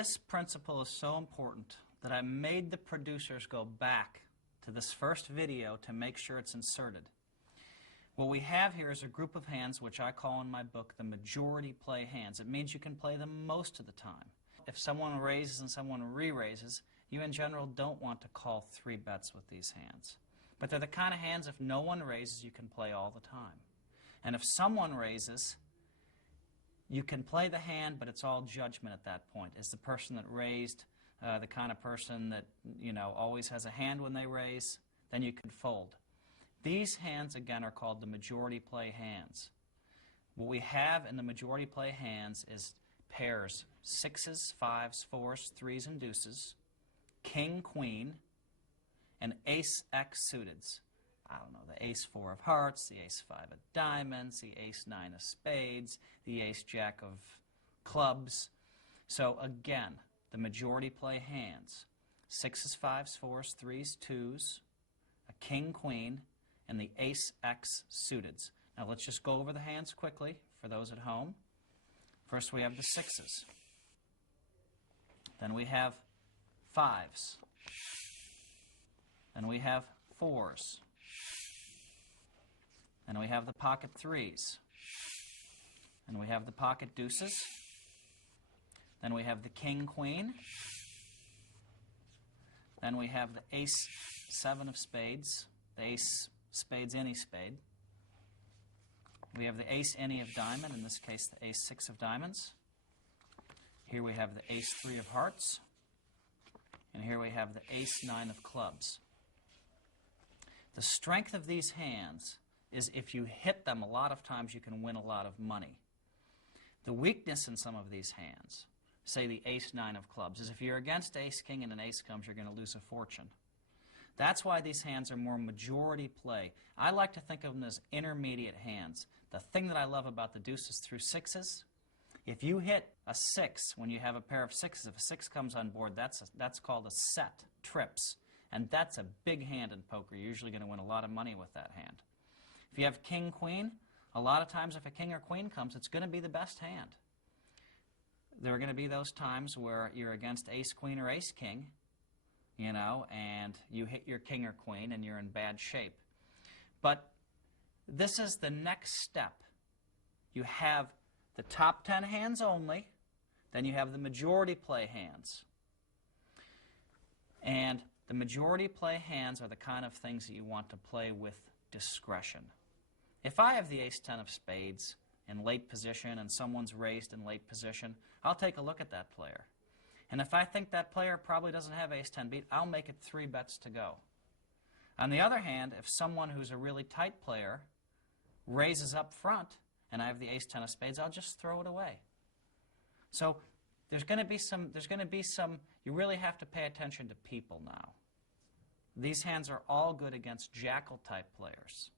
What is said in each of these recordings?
This principle is so important that I made the producers go back to this first video to make sure it's inserted. What we have here is a group of hands which I call in my book the majority play hands. It means you can play them most of the time. If someone raises and someone re-raises, you in general don't want to call 3 bets with these hands. But they're the kind of hands if no one raises you can play all the time. And if someone raises, you can play the hand, but it's all judgment at that point. Is the person that raised the kind of person that, always has a hand when they raise? Then you can fold. These hands, again, are called the majority play hands. What we have in the majority play hands is pairs 6s, 5s, 4s, 3s, and deuces, king, queen, and ace-x suiteds. I don't know, the ace-4 of hearts, the ace-5 of diamonds, the ace-9 of spades, the ace-jack of clubs. So again, the majority play hands, 6s, 5s, 4s, 3s, 2s, a king, queen, and the ace-x suiteds. Now let's just go over the hands quickly for those at home. First we have the 6s. Then we have 5s. Then we have 4s. Then we have the pocket 3s. And we have the pocket deuces. Then we have the king, queen. Then we have the ace-7 of spades, the ace spades, any spade. We have the ace-any of diamond, in this case the ace-6 of diamonds. Here we have the ace-3 of hearts. And here we have the ace-9 of clubs. The strength of these hands is if you hit them a lot of times, you can win a lot of money. The weakness in some of these hands, say the ace-9 of clubs, is if you're against ace-king and an ace comes, you're going to lose a fortune. That's why these hands are more majority play. I like to think of them as intermediate hands. The thing that I love about the deuces through 6s, if you hit a 6 when you have a pair of 6s, if a 6 comes on board, that's called a set, trips. And that's a big hand in poker. You're usually going to win a lot of money with that hand. If you have king, queen, a lot of times if a king or queen comes, it's going to be the best hand. There are going to be those times where you're against ace, queen, or ace, king, and you hit your king or queen and you're in bad shape. But this is the next step. You have the top 10 hands only, then you have the majority play hands. And the majority play hands are the kind of things that you want to play with discretion. If I have the ace-10 of spades in late position and someone's raised in late position, I'll take a look at that player. And if I think that player probably doesn't have ace-10 beat, I'll make it 3 bets to go. On the other hand, if someone who's a really tight player raises up front and I have the ace-10 of spades, I'll just throw it away. So there's going to be some, you really have to pay attention to people now. These hands are all good against jackal-type players.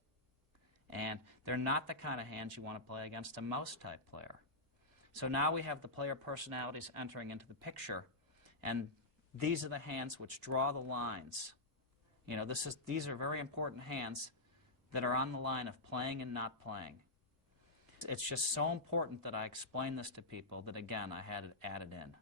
And they're not the kind of hands you want to play against a mouse-type player. So now we have the player personalities entering into the picture, and these are the hands which draw the lines. These are very important hands that are on the line of playing and not playing. It's just so important that I explain this to people that, again, I had it added in.